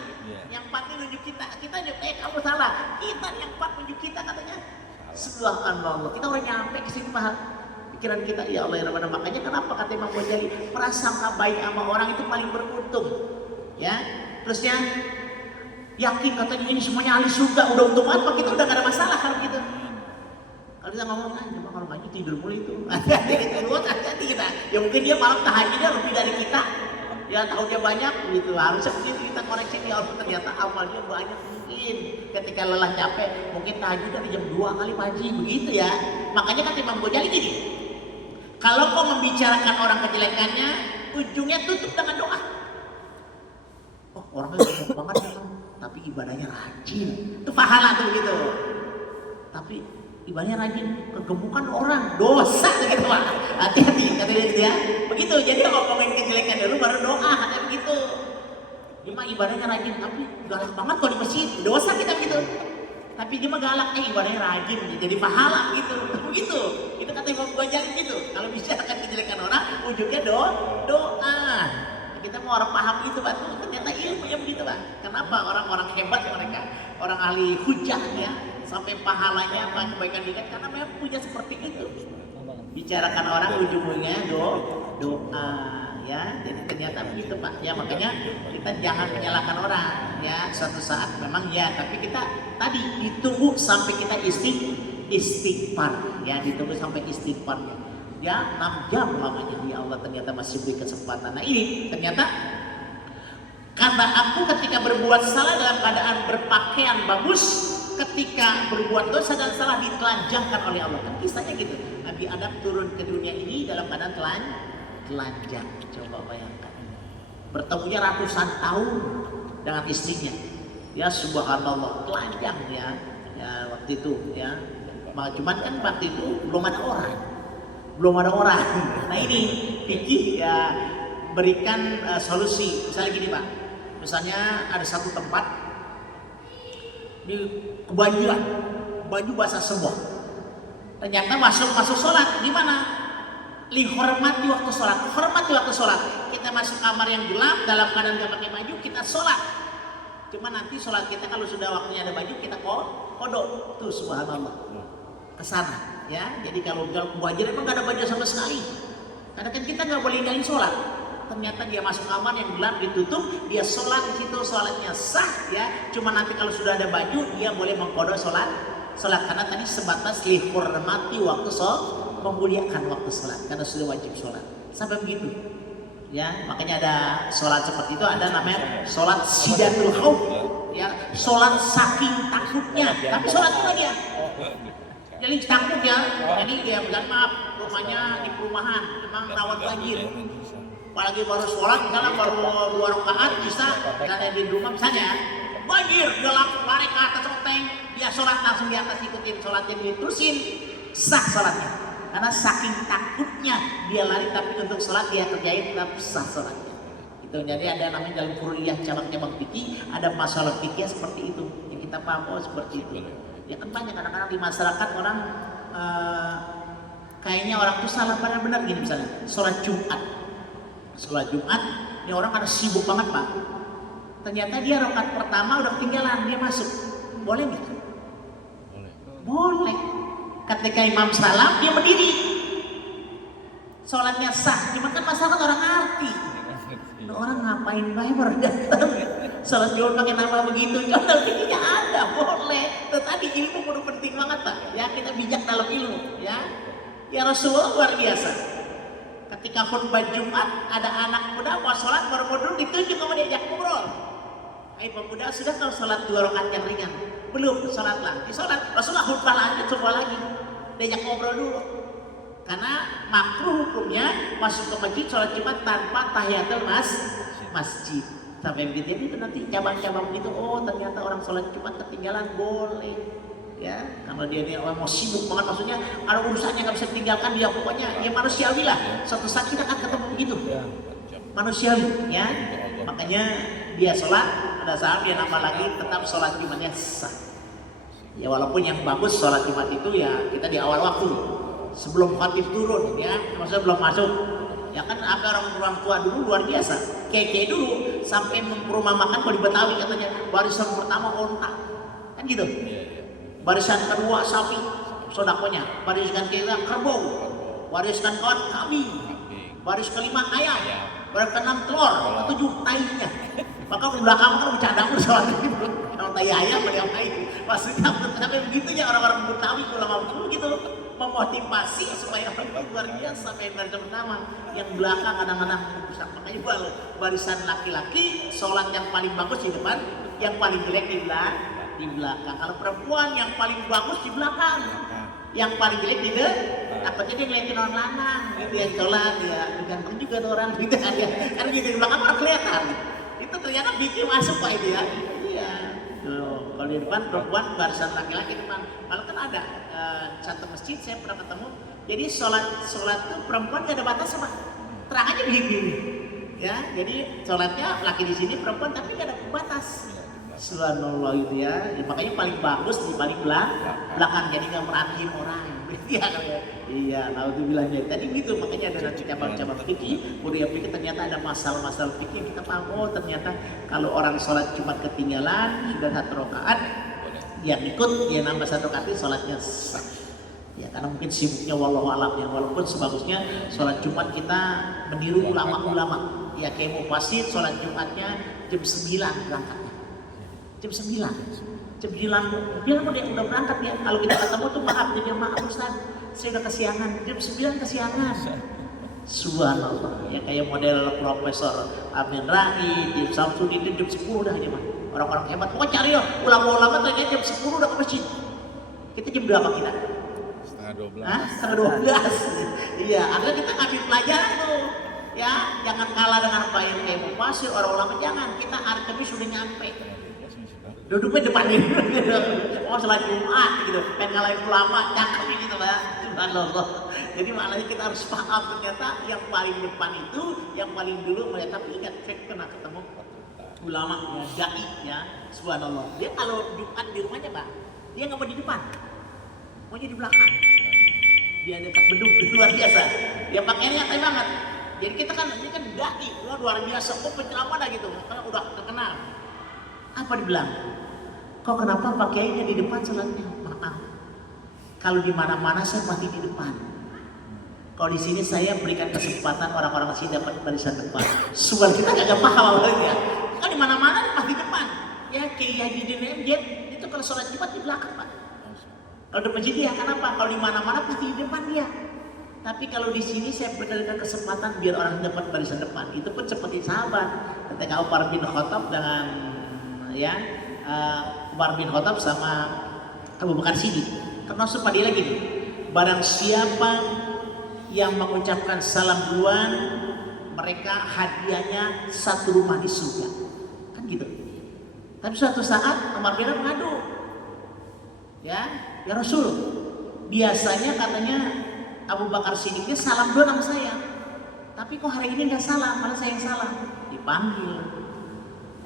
Yang 4 itu nunjuk kita. Kita nunjuk, kamu salah. Kita yang 4 nunjuk kita katanya. Subhanallah. Kita udah nyampe ke sini paham. Pikiran kita, ya Allah ya Rabbana. Makanya kenapa kata Imam Ghazali, prasangka baik sama orang itu paling beruntung. Ya. Terusnya yakin katanya ini semuanya ahli surga, udah untung apa, kita udah gak ada masalah kalau gitu. Kalau kita ngomong, cuma kalau banyak tidur mulu itu. Hati-hati kita. Ya mungkin dia malam tahajudnya lebih dari kita. Ya tahu dia banyak gitu. Harusnya begitu kita koreksi, ya Allah ternyata amalnya banyak mungkin. Ketika lelah capek, mungkin tahajud dari jam 2 kali pagi begitu ya. Makanya kan Imam Ghazali gini. Kalau kau membicarakan orang kejelekannya, ujungnya tutup dengan doa. Oh, orangnya banyak banget ya, tapi ibadahnya rajin. Itu pahala tuh gitu. Tapi ibadahnya rajin, kegemukan orang, dosa gitu Pak. Hati-hati katanya gitu ya. Begitu, jadi ngomongin kejelekan dulu baru doa, katanya begitu. Dia mah ibadahnya rajin, tapi galak banget kalau di masjid, dosa kita begitu. Tapi dia mah galak, ibadahnya rajin, jadi pahala gitu. Begitu, itu kata Imam Ghazali gitu. Kalau bicarakan kejelekan orang, ujungnya doa. Kita mau orang paham itu Pak, ternyata ilmunya begitu Pak. Kenapa orang-orang hebat mereka, orang ahli hujah ya, sampai pahalanya kebaikan dilihat karena memang punya seperti itu. Bicarakan orang ujung-ujungnya doa ya. Jadi ternyata begitu Pak. Ya makanya kita jangan menyalahkan orang ya. Suatu saat memang ya, tapi kita tadi ditunggu sampai kita istighfar ya, ditunggu sampai istighfarnya. Ya 6 jam lamanya, ya Allah ternyata masih beri kesempatan. Nah ini ternyata karena aku ketika berbuat salah dalam keadaan berpakaian bagus, ketika berbuat dosa dan salah ditelanjangkan oleh Allah. Kan kisahnya gitu, Nabi Adam turun ke dunia ini dalam keadaan telanjang. Coba bayangkan, bertemunya ratusan tahun dengan istrinya. Ya subhanallah, telanjang ya waktu itu ya. Cuman kan waktu itu belum ada orang. Nah ini fikih ya berikan solusi. Misalnya gini Pak, misalnya ada satu tempat di kebanjiran, baju basah semua. Ternyata masuk sholat, gimana? Hormati waktu sholat. Kita masuk kamar yang gelap dalam keadaan gak pakai baju, kita sholat. Cuma nanti sholat kita kalau sudah waktunya ada baju, kita kodok. Tuh subhanallah, kesana. Ya, jadi kalau kebanjiran emang gak ada baju sama sekali. Karena kan kita nggak boleh ninggalin sholat. ternyata dia masuk kamar yang gelap ditutup, dia sholat di situ, sholatnya sah ya. Cuma nanti kalau sudah ada baju dia boleh mengkodok sholat karena tadi sebatas lihurmati waktu sholat, memuliakan waktu sholat karena sudah wajib sholat sampai begitu ya. Makanya ada sholat seperti itu, ada namanya sholat sidatul khauf ya, sholat saking takutnya, tapi sholat juga dia. Jadi takut ya, jadi dia bilang maaf, rumahnya di perumahan, memang rawan banjir. Apalagi baru sholat, misalnya baru 2 rakaat bisa, misalnya di rumah misalnya banjir, dia langsung lari ke atas roteng, dia sholat langsung di atas ikutin sholatnya, diterusin, sah sholatnya. Karena saking takutnya dia lari, tapi untuk sholat dia kerjain tetap sah sholatnya. Itu jadi ada namanya dalam kuliah cabang-cabang fikih, ada masalah fikih seperti itu, yang kita paham seperti itu. Ya kan banyak kadang-kadang di masyarakat orang kayaknya orang tuh salah benar-benar gini, misalnya sholat Jumat, ini orang kan sibuk banget Pak, ternyata dia rakaat pertama udah ketinggalan, dia masuk, boleh nggak? Boleh. Ketika imam salam dia berdiri, sholatnya sah, cuma kan masyarakat orang arti, orang ngapain baik datang sholat Jumat pakai nama begitu, contoh fikihnya ada, boleh. Tadi ilmu perlu penting banget Pak, ya kita bijak dalam ilmu, ya. Ya Rasulullah luar biasa. Ketika khutbah Jumat ada anak muda mau sholat baru mau duduk, ditunjuk sama dia, ajak ngobrol. Hai pemuda, sudah kau sholat 2 rakaat yang ringan? Belum, sholatlah. Di sholat Rasulullah khutbah lanjut semua lagi, diajak ngobrol dulu. Karena makruh hukumnya masuk ke masjid sholat Jumat tanpa tahiyatul masjid. Sampai begitu, jadi itu nanti cabang-cabang gitu, oh ternyata orang sholat Jumat ketinggalan, boleh ya. Kalau dia orang mau sibuk banget, maksudnya ada urusannya nggak bisa tinggalkan, dia pokoknya ya manusiawi lah, suatu saat kita akan ketemu begitu, manusiawi ya. Makanya dia sholat, ada saat dia nambah lagi, tetap sholat Jumatnya sah ya. Walaupun yang bagus sholat Jumat itu ya kita di awal waktu sebelum khatib turun ya, maksudnya belum masuk ya kan. Apa orang tua dulu luar biasa, keke dulu sampai rumah makan kalau di Betawi katanya barisan pertama onta kan gitu, barisan kedua sapi sodakonya, barisan ketiga kerbau, barisan keempat kambing, baris kelima ayam, baris keenam telur, ketujuh tainya. Maka di belakang kan bercanda soal itu, kalau tai ayam bagaimana maksudnya sampai begitu ya. Orang-orang Betawi ulama begitu memotivasi supaya orang itu luar biasa. Sampai barisan pertama, yang belakang kadang-kadang bisa. Makanya barisan laki-laki sholat yang paling bagus di depan, yang paling jelek di belakang. Kalau perempuan yang paling bagus di belakang, yang paling jelek di depan. Takutnya dia ngeliatin orang lanang gitu yang sholat, ya ganteng juga tuh orang gitu kan gitu di belakang orang kelihatan. Itu ternyata bikin masuk Pak itu ya. Iya. Kalau di depan perempuan, barisan laki-laki depan. Kalau kan ada satu masjid saya pernah ketemu. Jadi sholat tuh perempuan gak ada batas Pak. Terang aja begini. Ya, jadi sholatnya laki di sini, perempuan tapi gak ada batas. Subhanallah itu ya. Makanya paling bagus di paling belakang, jadi nggak merhatiin orang. Iya, naudzubillah. Tadi gitu, makanya ada nanti cabang-cabang fikih, budaya fikih, ternyata ada masalah-masalah fikih kita paham. Oh ternyata kalau orang sholat Jumat ketinggalan sudah 1 rakaat, yang ikut dia nambah 1 rakaat, sholatnya sah. Ya karena mungkin sibuknya wallahu alam ya. Walaupun sebagusnya sholat Jumat kita meniru ulama-ulama. Ya kayak mau pasit sholat Jumatnya jam 9 berangkatnya. Jam 9. Bilang dia udah berangkat ya. Kalau kita ketemu tuh maaf Ustaz, saya udah kesiangan, jam 9 kesiangan. Subhanallah ya, kayak model Profesor Amin Rais, Jim Samsudin itu jam 10 udah aja Pak. Orang-orang hebat, pokoknya cari ya ulama-ulama ternyata jam 10 udah ke masjid. Kita jam berapa kita? Setengah 12. Iya, akhirnya kita ngambil pelajaran tuh ya, jangan kalah dengan apa yang kayak Mufasir, orang ulama, jangan. Kita hari Kamis sudah nyampe, duduknya depan ini, mau sholat Jumat gitu, pengen ngalahin ulama, cakep gitu Pak. Subhanallah. Jadi maknanya kita harus paham ternyata yang paling depan itu, yang paling dulu melihat. Tapi ingat, saya pernah ketemu ulama ya, dai ya, subhanallah. Dia kalau Jumat di rumahnya Pak, dia nggak mau di depan, maunya di belakang. Dia dekat beduk, luar biasa. Dia pakaiannya nyantai banget. Jadi kita kan, ini kan dai, luar biasa. Kok penceramah dah gitu, karena udah terkenal. Apa dibilang? Kok kenapa pakaiannya di depan sholatnya? Maaf, kalau di mana-mana saya mati di depan. Kalau di sini saya berikan kesempatan orang-orang sini dapat barisan depan. Suara kita kagak paham ya. Kan di mana-mana pasti depan. Ya Kiai Haji DNMJ itu kalau sholat Jumat di belakang Pak. Kalau di masjid dia kenapa? Kalau di mana-mana pasti di depan dia. Tapi kalau di sini saya berikan kesempatan biar orang dapat barisan depan. Itu pun seperti sahabat. Ketika Umar bin Khattab dengan Umar bin Khattab sama Abu Bakar Siddiq. Termasuk pada dia lagi nih. Barang siapa yang mengucapkan salam duluan, mereka hadiahnya satu rumah di surga, kan gitu. Tapi suatu saat Umar bin Khattab mengadu, ya Rasul, biasanya katanya Abu Bakar Siddiqnya salam duluan sama saya, tapi kok hari ini nggak salam, malah saya yang salam. Dipanggil,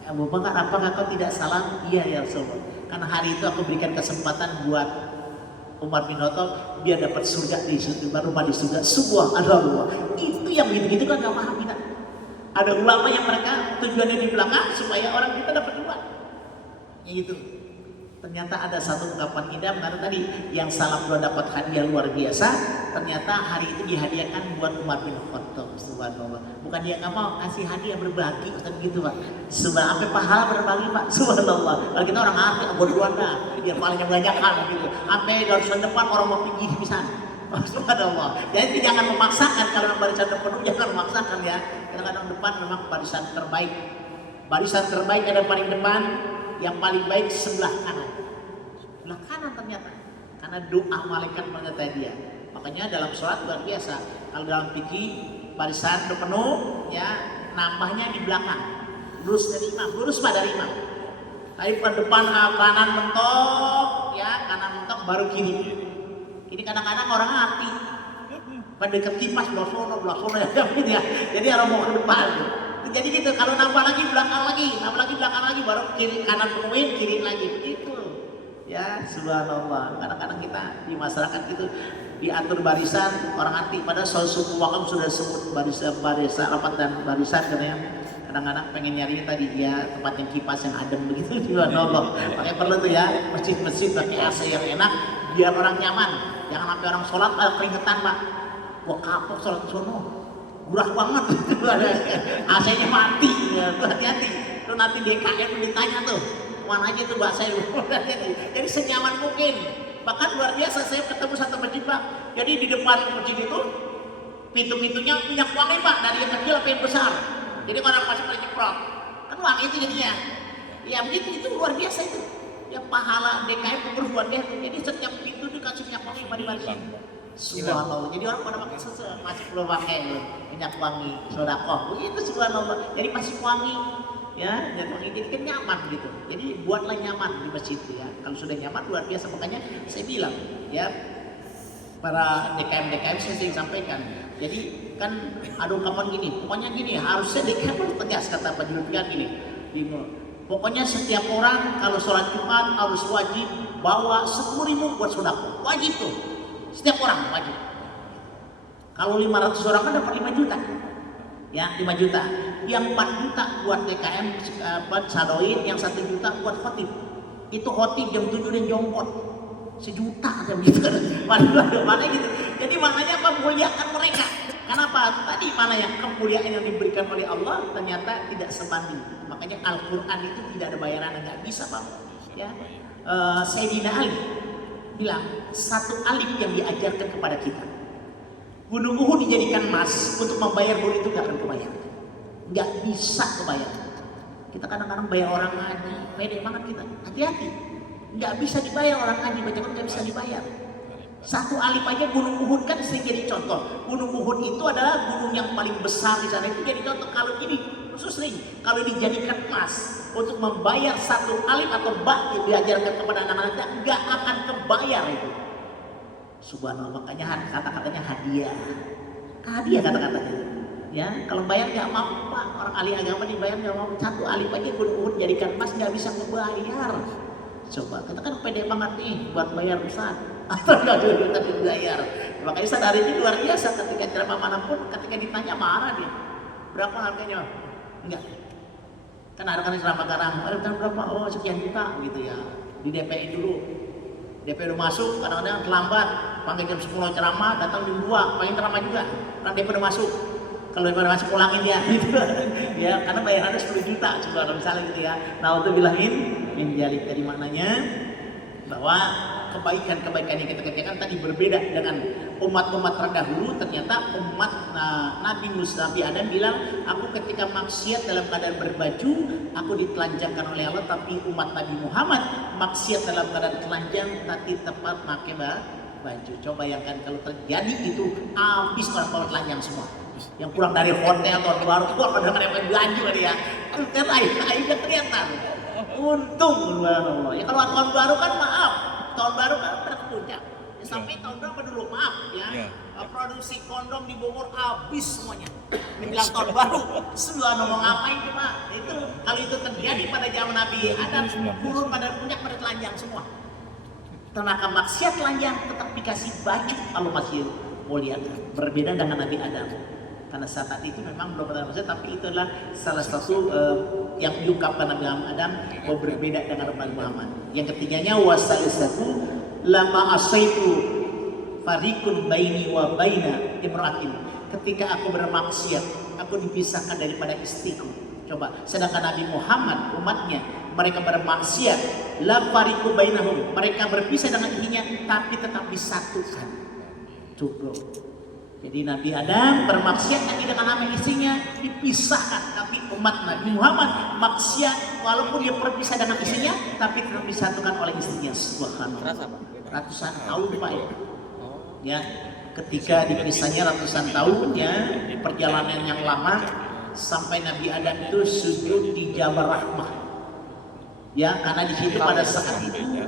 Abu Bakar, apakah kau tidak salam? Iya ya Rasulullah, karena hari itu aku berikan kesempatan buat Umar bin Khattab biar dapat surga di surga, rumah di surga. Subhanallah. Itu yang begitu-gitu kan gak paham kita. Ada ulama yang mereka tujuannya di belakang supaya orang kita dapat duluan. Ya gitu. Ternyata ada satu ungkapan indah karena tadi yang salam dua dapat hadiah luar biasa. Ternyata hari itu dihadiahkan buat Umar bin Khattab. Subhanallah. Bukan dia nggak mau kasih hadiah berbagi, Ustaz gitu Pak. Subhanallah, sampai pahala berbagi Pak. Subhanallah. Kalau kita orang arti buat dah, biar pahalanya banyak kan gitu. Sampai dari depan orang mau pergi bisa. Subhanallah. Jadi jangan memaksakan kalau barisan depan jangan memaksakan ya. Kadang-kadang depan memang barisan terbaik. Barisan terbaik ada paling depan. Yang paling baik sebelah kanan. Sebelah kanan ternyata. Karena doa malaikat menyertai dia. Makanya dalam sholat luar biasa. Kalau dalam fikih barisan udah penuh, ya nambahnya di belakang. Lurus dari imam, lurus pada dari imam. Tapi pada depan kanan mentok, ya kanan mentok baru kiri. Ini kadang-kadang orang arti. Pada dekat kipas belah sono ya. Jadi orang mau ke depan. Jadi gitu, kalau nambah lagi belakang lagi, baru kiri kanan penuhin, kiri lagi, begitu. Ya, subhanallah. Kadang-kadang kita di masyarakat gitu diatur barisan orang anti, padahal soal suku wakam sudah sebut barisan rapat dan barisan katanya. Kadang-kadang pengen nyari tadi ya tempat yang kipas yang adem begitu, subhanallah. Makanya perlu tuh ya masjid-masjid pakai AC yang enak biar orang nyaman. Jangan sampai orang sholat keringetan Pak. Wah kapok sholat sono. Murah banget itu ada AC-nya mati ya, tuh hati-hati. Lu nanti DKM ditanya tuh mana aja tuh bahasa jadi senyaman mungkin. Bahkan luar biasa saya ketemu satu masjid Pak, jadi di depan masjid itu pintu-pintunya minyak wangi Pak, dari yang kecil sampai yang besar. Jadi orang masuk pada nyemprot kan wangi itu jadinya ya begitu, itu luar biasa itu ya, pahala DKM pengurus luar biasa. Jadi setiap pintu dikasih minyak wangi mari-mari. Subhanallah. Jadi orang pada pakai masih belum pakai minyak wangi sodakoh. Begitu subhanallah. Jadi masih wangi, ya, minyak wangi jadi kan nyaman gitu. Jadi buatlah nyaman di masjid ya. Kalau sudah nyaman luar biasa. Makanya saya bilang ya para DKM saya sering sampaikan. Jadi kan ada ungkapan gini, pokoknya gini harusnya DKM harus tegas kata Pak Julfian gini. Pokoknya setiap orang kalau sholat Jumat harus wajib bawa 10.000 buat sodakoh. Wajib tuh. Setiap orang wajib. Kalau 500 orang kan dapat 5 juta. Ya, 5 juta. Yang 4 juta buat DKM buat sadoin, yang 1 juta buat khotib. Itu khotib jam 7 dan jongkot. 1 juta jam gitu. Mana gitu. Jadi maknanya apa? Muliakan mereka. Kenapa? Tadi mana yang kemuliaan yang diberikan oleh Allah ternyata tidak sebanding. Makanya Al-Qur'an itu tidak ada bayaran, enggak bisa, Pak. Ya. Sayyidina Ali bilang satu alif yang diajarkan kepada kita, Gunung Uhud dijadikan emas untuk membayar gunung itu gak akan kebayar, nggak bisa kebayar. Kita kadang-kadang bayar orang ngaji, pede banget kita, hati-hati, nggak bisa dibayar orang ngaji, baca Quran nggak bisa dibayar. Satu alif aja Gunung Uhud kan sering jadi contoh. Gunung Uhud itu adalah gunung yang paling besar di sana, itu jadi contoh. Kalau ini khusus sering, kalau dijadikan emas untuk membayar satu alif atau ba yang diajarkan kepada anak-anaknya nggak akan kebayar itu. Subhanallah, makanya kata-katanya hadiah kata-katanya. Ya, kalau bayar nggak mau Pak, orang ahli agama dibayar nggak mau. Satu alif aja Gunung jadikan emas nggak bisa membayar. Coba kita kan pede banget nih buat bayar Ustaz. Atau nggak kita dibayar. Makanya sadari ini luar biasa, ketika ceramah manapun ketika ditanya marah dia. Berapa harganya? Enggak. Kan ada kan ceramah sekarang, berapa? Oh sekian juta gitu ya. Di DPI dulu. DP udah masuk, kadang-kadang terlambat, panggil jam 10 ceramah, datang jam 2, pengen ceramah juga, kan DP udah masuk. Kalau DP udah masuk pulangin dia, gitu. Ya, karena bayarannya 10 juta, coba kalau misalnya gitu ya. Nah, untuk bilangin, menjalik dari maknanya bahwa kebaikan-kebaikan yang kita kerjakan tadi berbeda dengan umat-umat terdahulu. Ternyata umat Nabi Musa, Nabi Adam bilang, aku ketika maksiat dalam keadaan berbaju, aku ditelanjangkan oleh Allah. Tapi umat Nabi Muhammad maksiat dalam keadaan telanjang, tapi tepat pakai baju. Coba bayangkan kalau terjadi itu, habis orang-orang telanjang semua. Yang pulang dari hotel atau baru keluar pada mereka baju dia, kan aibnya kelihatan. Untung Allah. Ya kalau tahun baru kan maaf, tahun baru kan pada puncak. Ya, sampai tahun berapa dulu maaf ya. Produksi kondom di Bogor habis semuanya. Menjelang tahun baru, semua ngomong ngapain cuma itu kalau itu terjadi pada zaman Nabi Adam, turun pada puncak pada telanjang semua. Tenaga maksiat telanjang tetap dikasih baju kalau masih mau lihat. Berbeda dengan Nabi Adam. Karena saat itu memang belum pernah maksiat, tapi itu adalah salah satu yang diungkapkan Nabi Adam bahwa berbeda dengan Nabi Muhammad. Yang ketiganya wasalisatu lama asaitu farikun baini wa baina imra'atin. Ketika aku bermaksiat, aku dipisahkan daripada istriku. Coba, sedangkan Nabi Muhammad umatnya mereka bermaksiat, la fariku bainahum, mereka berpisah dengan istrinya tapi tetap disatukan. Cukup. Jadi Nabi Adam bermaksiat lagi dengan nama istrinya dipisahkan, tapi umat Nabi Muhammad maksiat walaupun dia berpisah dengan istrinya tapi tetap disatukan oleh istrinya. Subhanallah. Ratusan tahun Pak ya. Ketika dipisahnya ratusan tahun ya, perjalanan yang lama sampai Nabi Adam itu sujud di Jabal Rahmah. Ya, karena di situ pada saat itu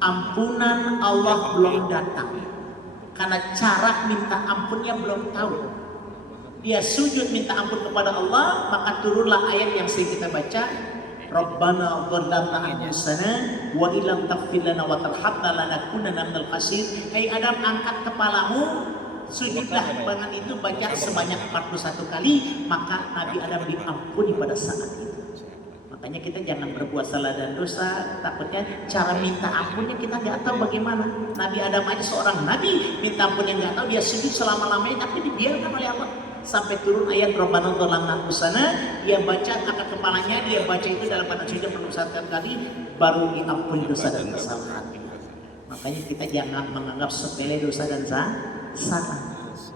ampunan Allah belum datang. Karena cara minta ampunnya belum tahu. Dia sujud minta ampun kepada Allah, maka turunlah ayat yang sering kita baca, Rabbana dhallamna anfusana wa illam taghfir lana wa tarhamna lanakunanna minal khasirin. Hai Adam, angkat kepalamu, sujudlah. Dengan itu baca sebanyak 41 kali, maka Nabi Adam diampuni pada saat itu. Makanya kita jangan berbuat salah dan dosa, takutnya cara minta ampunnya kita nggak tahu bagaimana. Nabi Adam aja seorang nabi, minta ampunnya nggak tahu, dia sujud selama-lamanya tapi dibiarkan oleh Allah. Sampai turun ayat Rabbana dhallamna anfusana, dia baca angkat kepalanya, dia baca itu dalam keadaan sujud mengucapkan kali, baru diampuni dosa dan kesalahan. Makanya kita jangan menganggap sepele dosa dan salah.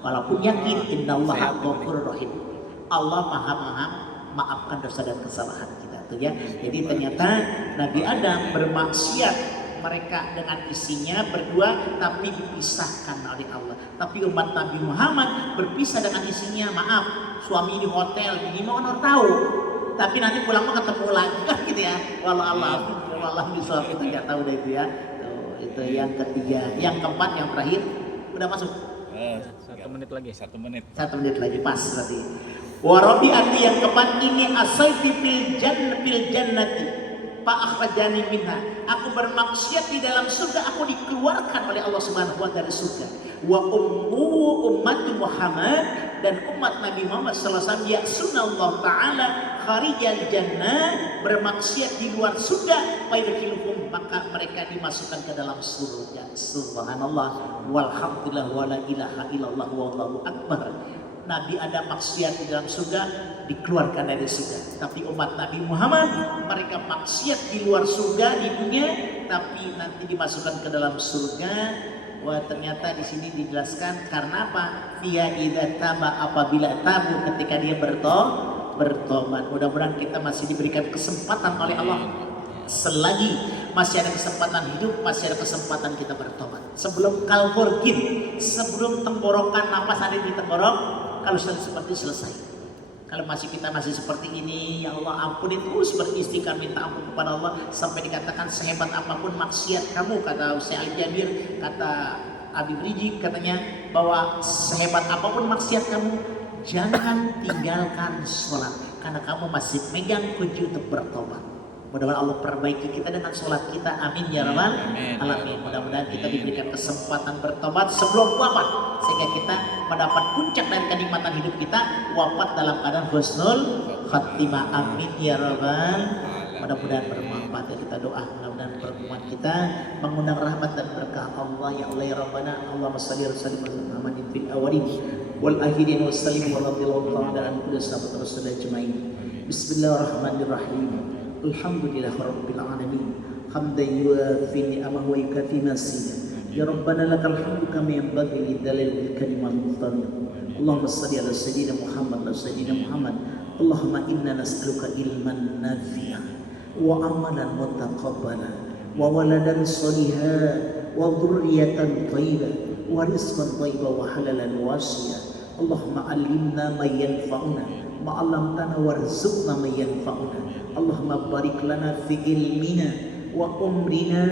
Walaupun yakin innallaha ghafurur rahim, Allah maha maafkan dosa dan kesalahan kita. Ya. Jadi ternyata Nabi Adam bermaksiat mereka dengan istrinya berdua tapi dipisahkan oleh Allah. Tapi umat Nabi Muhammad berpisah dengan istrinya, maaf, suami di hotel, ini mau orang tahu. Tapi nanti pulang mau ketemu lagi kan gitu ya. Wallah bisa kita nggak tahu deh itu ya. Tuh, itu yang ketiga, yang keempat, yang terakhir udah masuk. 1 menit lagi. 1 menit. 1 menit lagi pas berarti. Warabi'ati yang keempat ini asaifi fil jannati fa akhrajani minha. Aku bermaksiat di dalam surga, aku dikeluarkan oleh Allah Subhanahu wa taala dari surga. Wa ummat Muhammad, dan umat Nabi Muhammad sallallahu alaihi wasallam ya'sunallah taala kharijal jannah, bermaksiat di luar surga, faidakhiluhum, maka mereka dimasukkan ke dalam surga. Subhanallah walhamdulillah wala ilaha illallah wallahu akbar. Nabi ada maksiat di dalam surga, dikeluarkan dari surga. Tapi umat Nabi Muhammad mereka maksiat di luar surga di dunia, tapi nanti dimasukkan ke dalam surga. Wah, ternyata di sini dijelaskan karena apa? Dia idza taba, apabila tabu, ketika dia bertobat. Mudah-mudahan kita masih diberikan kesempatan oleh Allah. Selagi masih ada kesempatan hidup, masih ada kesempatan kita bertobat. Sebelum kalborgin, sebelum tenggorokan napas ada di tenggorok, kalau seperti selesai. Kalau kita masih seperti ini, ya Allah ampuni, terus beristighfar minta ampun kepada Allah sampai dikatakan sehebat apapun maksiat kamu, kata Syekh Al-Jabir, kata Habib Rizik katanya bahwa sehebat apapun maksiat kamu, jangan tinggalkan sholat karena kamu masih megang kunci untuk bertobat. Mudah-mudahan Allah perbaiki kita dengan sholat kita, amin ya rabbal alamin. Mudah-mudahan kita diberikan kesempatan bertobat sebelum wafat, sehingga kita mendapat puncak dari kenikmatan hidup kita, wafat dalam keadaan husnul khatimah, amin ya rabbal Mudah-mudahan bermanfaat ya kita doa. Mudah-mudahan pertemuan kita mengundang rahmat dan berkah Allah ya Allah ya Rabbana. Allahumma shalli wa sallim ala Muhammadin fil awwalin wal akhirin wa sallim wa radhiyallahu ta'ala an kulli sahabat rasul ajmain. Bismillahirrahmanirrahim. Alhamdulillahirabbil alamin. Hamdan yuwafi ni'amahu wa yukafi mazida. Ya Rabbana lakal hamdu kama yanbaghi li dhalali kalimatil muhtari. Allahumma shalli ala sayyidina Muhammad wa sayyidina Muhammad. Allahumma inna nas'aluka ilman nafi'an wa amalan mutaqabbalan wa waladan shalihan wa dhurriyyatan thayyibah wa rizqan thayyiban wa halalan wasi'a. Allahumma allimna ma yanfa'una wa 'allamtana warzuqna ma yanfa'una. Allahumma barik lana fi ilmina wa umrina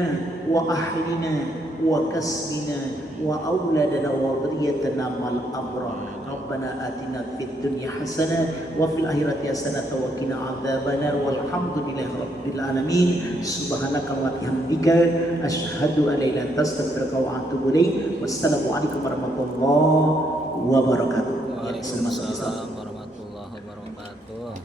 wa ahlina wa kasbina wa auladana wa dhurriyatana mal abrar. Rabbana atina fid dunya hasanah wa fil akhirati hasanah wa qina adzabannar walhamdulillahi rabbil alamin. Subhanaka wa bihamdika asyhadu an la ilaha illa anta astaghfiruka wa atubu ilaik. Wassalamu alaikum warahmatullahi wabarakatuh. Waalaikumsalam warahmatullahi wabarakatuh.